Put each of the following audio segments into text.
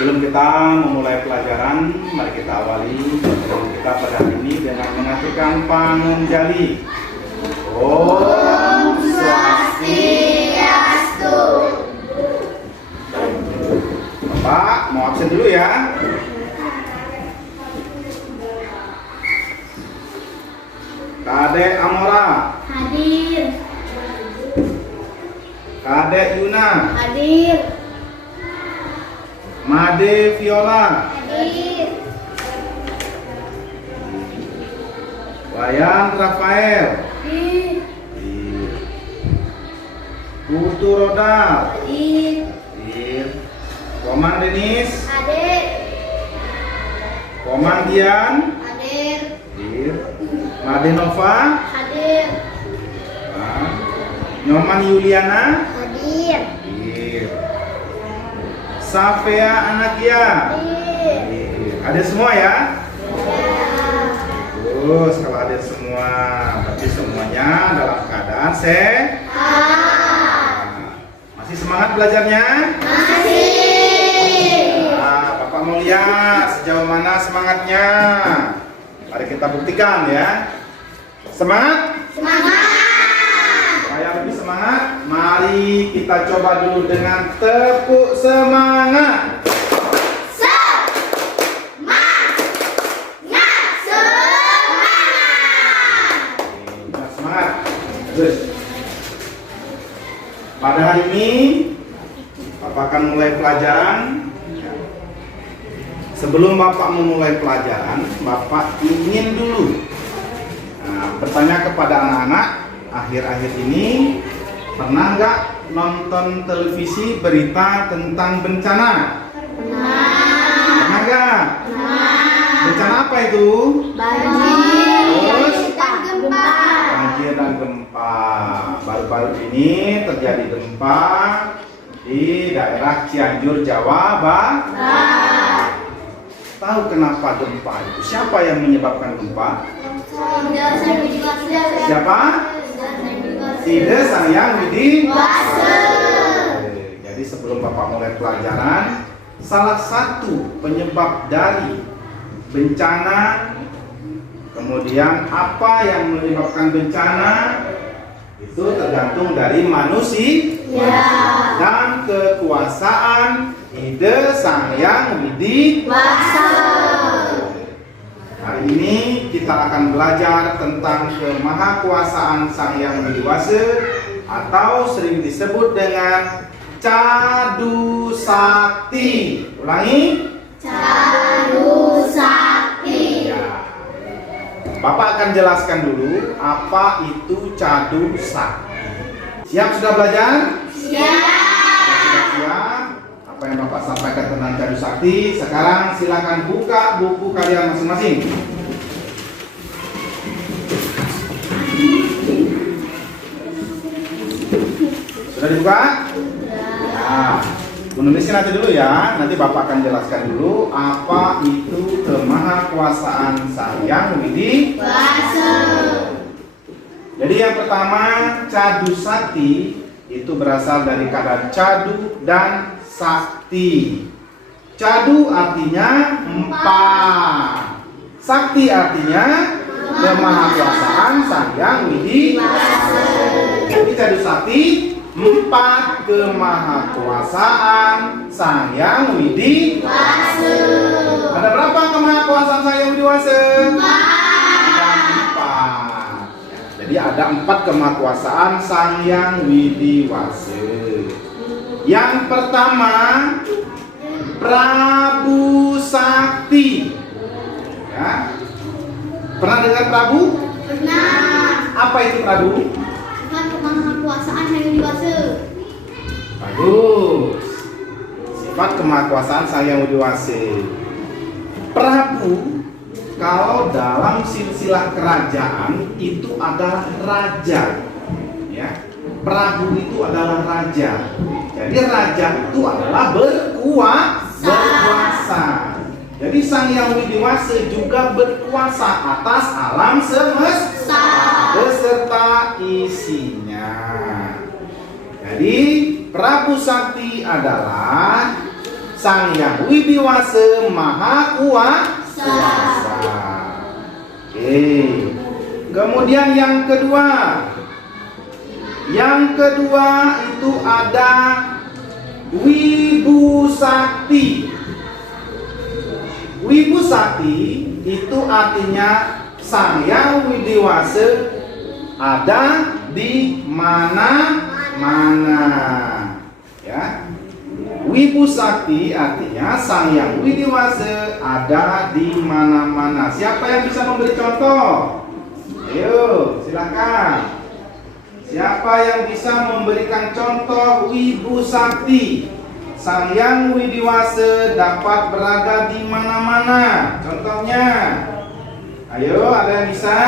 Sebelum kita memulai pelajaran, mari kita awali pelajaran kita pada hari ini dengan mengaturkan pangenjali. Om Swastiastu. Bapak mau absen dulu ya. Kadek Amora. Hadir. Kadek Yuna. Hadir. Made Viola. Hadir. Wayan Rafael. Hadir. Putu Rodal. Hadir. Koman Denis. Hadir. Koman Dian. Hadir. Made Nova. Hadir. Nyoman Yuliana. Hadir. Safea Anakia. Hadir. Ada semua ya? Ya. Terus kalau ada semua, berarti semuanya dalam keadaan sehat. Masih semangat belajarnya? Masih. Nah, Bapak mau lihat sejauh mana semangatnya. Mari kita buktikan ya. Semangat? Semangat. Supaya lebih semangat, mari kita coba dulu dengan tepuk semangat. Semangat. Terus. Pada hari ini Bapak akan mulai pelajaran. Sebelum Bapak memulai pelajaran, Bapak ingin dulu bertanya kepada anak-anak, akhir-akhir ini pernah nggak nonton televisi berita tentang bencana? Pernah nggak? Bencana apa itu? Banjir dan gempa. Banjir dan gempa. Baru-baru ini terjadi gempa di daerah Cianjur, Jawa Barat. Tahu kenapa gempa itu? Siapa yang menyebabkan gempa? Siapa? Tidak Sang Yang Widi Wase. Jadi sebelum Bapak mulai pelajaran, salah satu penyebab dari bencana, kemudian apa yang menyebabkan bencana, itu tergantung dari manusia dan kekuasaan ide Sang Yang Widi Wase. Hari ini kita akan belajar tentang kemahakuasaan Sang Yang Widi Wase atau sering disebut dengan Cadu Sakti. Ulangi. Cadu Sakti. Ya. Bapak akan jelaskan dulu apa itu Cadu Sakti. Siap sudah belajar? Siap. Sudah siap? Apa yang Bapak sampaikan tentang Cadu Sakti? Sekarang silakan buka buku kalian masing-masing. Sudah dibuka? Nah, menulisnya nanti dulu ya. Nanti Bapak akan jelaskan dulu apa itu kemahakuasaan Sang Yang Widi Wase. Jadi yang pertama, Cadu Sakti itu berasal dari kata cadu dan sakti. Cadu artinya empat, sakti artinya kemahakuasaan Sang Yang Widi Wase. Jadi Cadu Sakti, empat kemahakuasaan Sang Yang Widi Wase. Ada berapa kemahakuasaan Sang Yang Widi Wase? Ada empat. Jadi ada empat kemahakuasaan Sang Yang Widi Wase. Yang pertama, Prabu Sakti. Ya. Pernah dengar Prabu? Pernah. Apa itu Prabu? Bukan kemahakuasaan Sang Yang Widi Wase. Bagus. Sifat kemahakuasaan Sang Yang Widi Wase. Prabu, kalau dalam silsilah kerajaan itu adalah raja. Ya. Prabu itu adalah raja. Jadi raja itu adalah berkuasa. Jadi Sang Yang Widi Wase juga berkuasa atas alam semesta beserta isinya. Jadi Prabu Sakti adalah Sang Yang Widiwasa Maha Kuasa. Oke. Kemudian yang kedua. Yang kedua itu ada Wibu Sakti. Wibu Sakti itu artinya Sang Yang Widiwasa ada di mana-mana. Ya. Wibu Sakti artinya Sang Yang Widiwasa ada di mana-mana. Siapa yang bisa memberi contoh? Ayo, silakan. Siapa yang bisa memberikan contoh Wibu Sakti? Sang Yang Widiwasa dapat berada di mana-mana. Contohnya, ayo, ada yang bisa?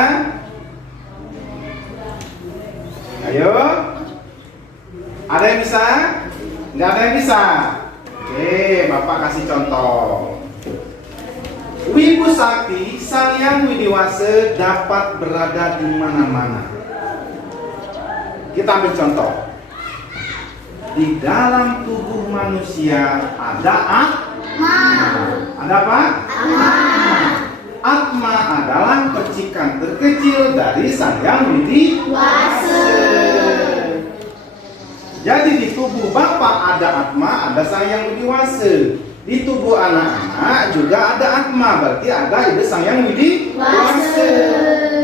Ayo, ada yang bisa? Nggak ada yang bisa? Oke, Bapak kasih contoh. Wibu Sakti, Sang Yang Widiwasa dapat berada di mana-mana. Kita ambil contoh. Di dalam tubuh manusia ada atma. Ada apa? Atma. Atma adalah percikan terkecil dari Sang Yang Widiwasa. Jadi di tubuh Bapak ada atma, ada Sang Yang Widiwasa. Di tubuh anak-anak juga ada atma, berarti ada ide Sang Yang Widiwasa.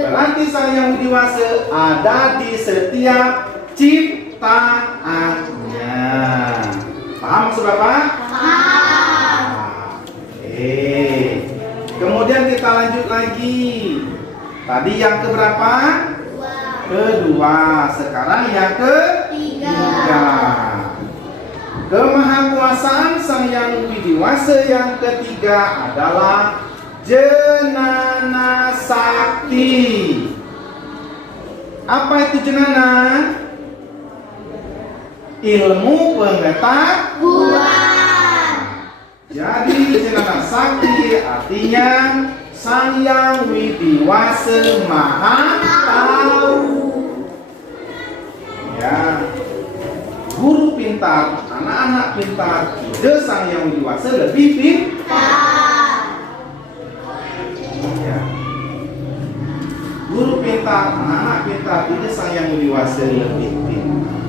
Berarti Sang Yang Widiwasa ada di setiap ciptaannya. Paham maksud Bapak? Paham. Oke. Kemudian kita lanjut lagi. Tadi yang keberapa? Kedua. Sekarang yang ketiga. Kemahakuasaan Sang Yang Widiwasa yang ketiga adalah Jenana Sakti. Apa itu jenana? Ilmu pengetahuan. Jadi Jenana Sakti artinya Sang Yang Widiwasa Maha Tahu. Ya. Guru pintar, anak-anak pintar, ide Sang Yang Widiwasa lebih pintar. Ya. Guru pintar, anak-anak pintar, ide Sang Yang Widiwasa lebih pintar.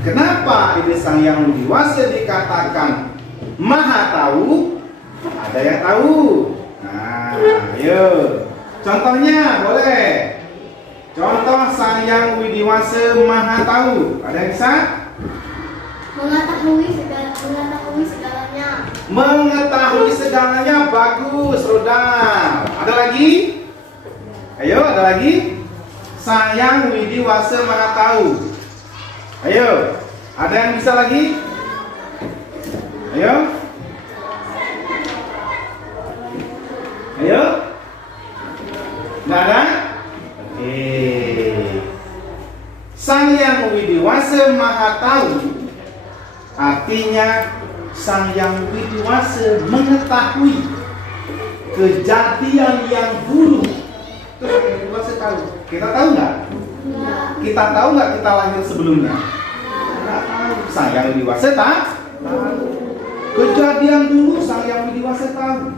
Kenapa ide Sang Yang Widiwasa dikatakan Maha Tahu? Ada yang tahu? Nah, ayo. Contohnya boleh. Contoh Sang Yang Widiwasa Maha Tahu. Ada yang bisa? Mengetahui segalanya. Mengetahui segalanya, bagus, Rodal. Ada lagi? Ayo, ada lagi? Sang Yang Widiwasa Maha Tahu. Ayo, ada yang bisa lagi? Ayo. Ayo. Nggak ada? Oke. Sang Yang Widiwasa Maha Tahu artinya Sang Yang Widiwasa mengetahui kejadian yang dulu. Itu Sang Yang Widiwasa tahu. Kita tahu nggak? Kita tahu nggak kita lahir sebelumnya? Nggak tahu. Sang Yang Widiwasa tahu. Kejadian dulu Sang Yang Widiwasa tahu.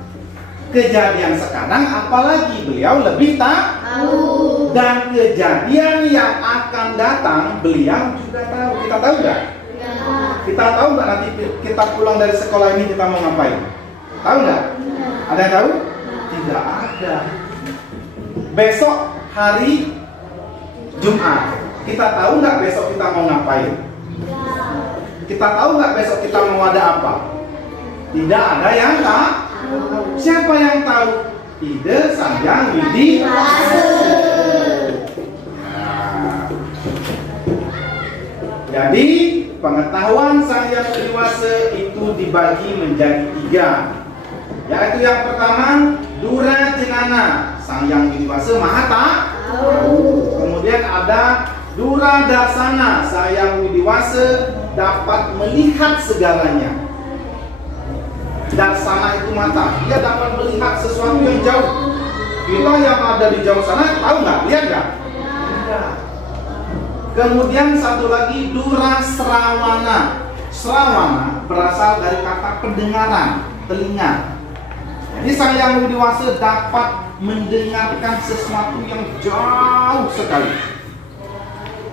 Kejadian sekarang apalagi beliau lebih tahu. Dan kejadian yang akan datang beliau juga tahu. Kita tahu nggak? Kita tahu nggak nanti kita pulang dari sekolah ini kita mau ngapain? Tahu nggak? Ada yang tahu? Tidak ada. Besok hari Jumat, kita tahu nggak besok kita mau ngapain? Kita tahu nggak besok kita mau ada apa? Tidak ada yang tahu. Siapa yang tahu? Ide Sang Yang Widiwasa. Jadi pengetahuan Sang Yang Widiwasa itu dibagi menjadi 3. Yaitu yang pertama Dura Jenana, Sang Yang Widiwasa Maha Tahu. Kemudian ada Dura Darsana, Sang Yang Widiwasa dapat melihat segalanya. Darsana itu mata, dia dapat melihat sesuatu yang jauh. Kita yang ada di jauh sana tahu nggak? Lihat nggak? Tidak. Kemudian satu lagi Dura Srawana. Srawana berasal dari kata pendengaran, telinga. Jadi Sang Yang Widi Wasa dapat mendengarkan sesuatu yang jauh sekali.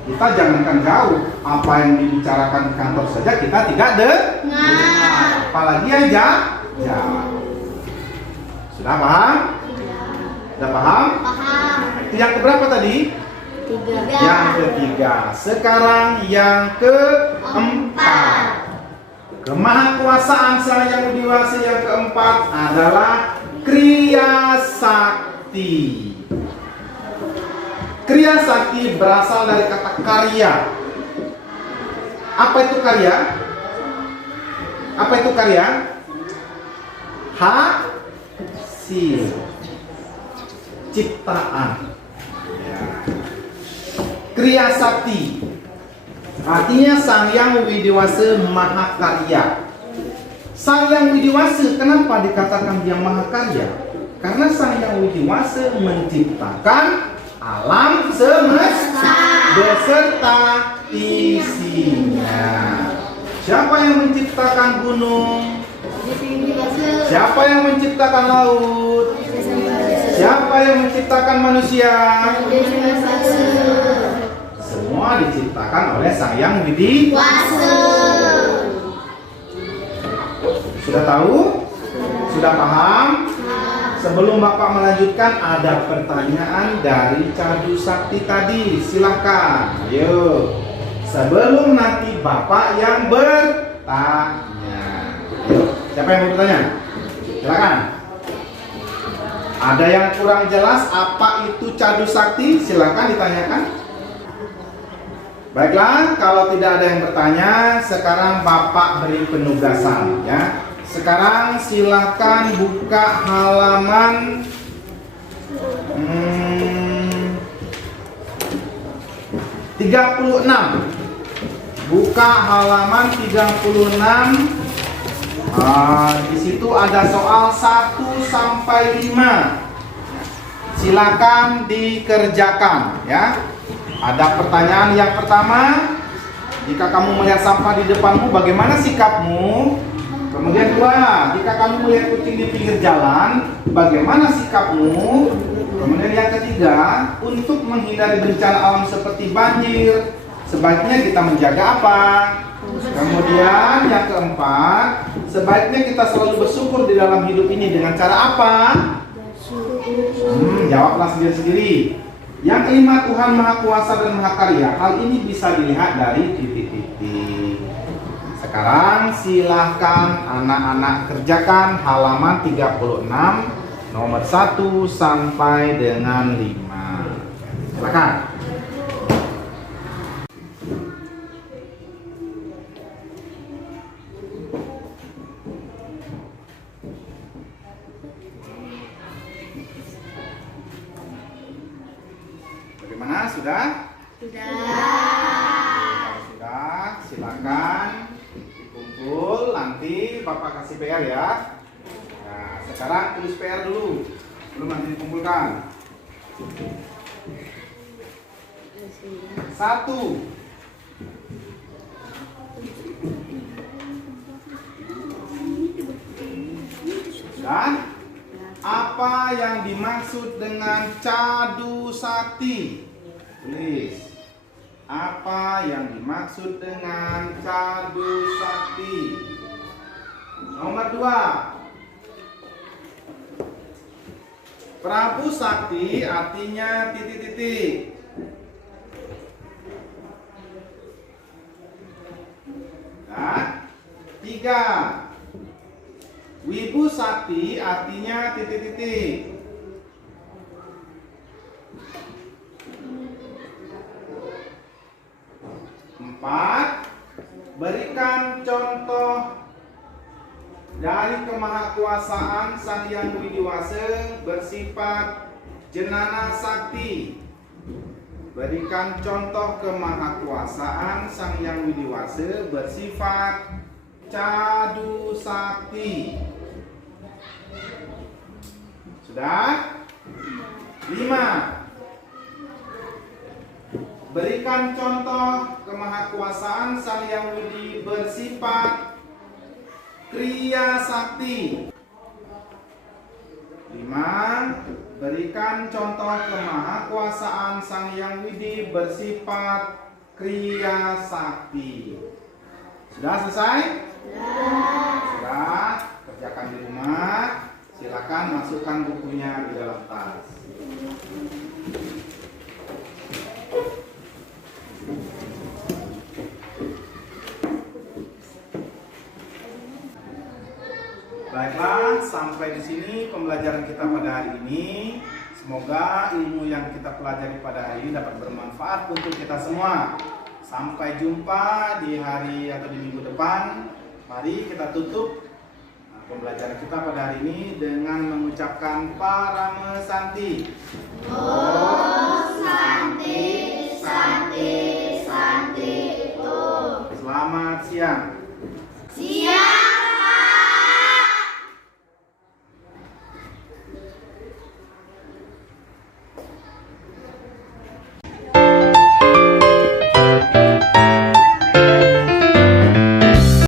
Kita jangankan jauh, apa yang dibicarakan di kantor saja kita tidak dengar, apalagi yang jauh. Sudah paham? Sudah paham? Paham. Itu yang keberapa tadi? 3. Yang ketiga. Sekarang yang keempat. Kemahakuasaan Sang Yang Widi Wasa yang keempat adalah kriya sakti. Kriya sakti berasal dari kata karya. Apa itu karya? Apa itu karya? Hasil ciptaan. Ya. Kriya sakti artinya Sang Yang Widi Wasa maha karya. Sang Yang Widi Wasa kenapa dikatakan dia maha karya? Karena Sang Yang Widi Wasa menciptakan alam semesta beserta isinya. Siapa yang menciptakan gunung? Siapa yang menciptakan laut? Siapa yang menciptakan manusia? Semua diciptakan oleh Sang Yang Widi Wasa. Sudah tahu? Sudah paham? Sebelum Bapak melanjutkan, ada pertanyaan dari Cadu Sakti tadi. Silahkan. Ayo. Sebelum nanti Bapak yang bertanya. Ayo. Siapa yang mau bertanya? Silakan. Ada yang kurang jelas apa itu Cadu Sakti? Silakan ditanyakan. Baiklah, kalau tidak ada yang bertanya, sekarang Bapak beri penugasan ya. Sekarang silakan buka halaman 36. Buka halaman 36. Di situ ada soal 1 sampai 5. Silakan dikerjakan ya. Ada pertanyaan yang pertama, jika kamu melihat sampah di depanmu, bagaimana sikapmu? Kemudian 2, jika kamu melihat kucing di pinggir jalan, bagaimana sikapmu? Kemudian yang ketiga, untuk menghindari bencana alam seperti banjir, sebaiknya kita menjaga apa? Kemudian yang keempat, sebaiknya kita selalu bersyukur di dalam hidup ini dengan cara apa? Jawablah sendiri-sendiri. Yang kelima, Tuhan Maha Kuasa dan Maha Karya. Hal ini bisa dilihat dari titik-titik. Sekarang silahkan anak-anak kerjakan halaman 36 nomor 1 sampai dengan 5. Silakan. Bagaimana? Sudah? Sudah. Sudah, silakan dikumpul. Nanti Bapak kasih PR ya. Nah, sekarang tulis PR dulu, belum nanti dikumpulkan. 1. Sudah? Apa yang dimaksud dengan Cadu Sakti? Tulis. Apa yang dimaksud dengan Cadu Sakti? Nomor 2. Prabu Sakti artinya titik-titik. Nah, 3. Wibu Sakti artinya titik-titik. 4. Berikan contoh dari kemahakuasaan Sang Yang Widi Wasa bersifat jenana sakti. Berikan contoh kemahakuasaan Sang Yang Widi Wasa bersifat Cadu Sakti. Sudah? 5. Berikan contoh kemahakuasaan Sang Yang Widi bersifat Kriya sakti. 5. Berikan contoh kemahakuasaan Sang Hyang Widi bersifat kriya sakti. Sudah selesai? Sudah. Kerjakan di rumah. Silakan masukkan bukunya di dalam tas. Baiklah, sampai di sini pembelajaran kita pada hari ini. Semoga ilmu yang kita pelajari pada hari ini dapat bermanfaat untuk kita semua. Sampai jumpa di hari atau di minggu depan. Mari kita tutup pembelajaran kita pada hari ini dengan mengucapkan Paramesanti. Om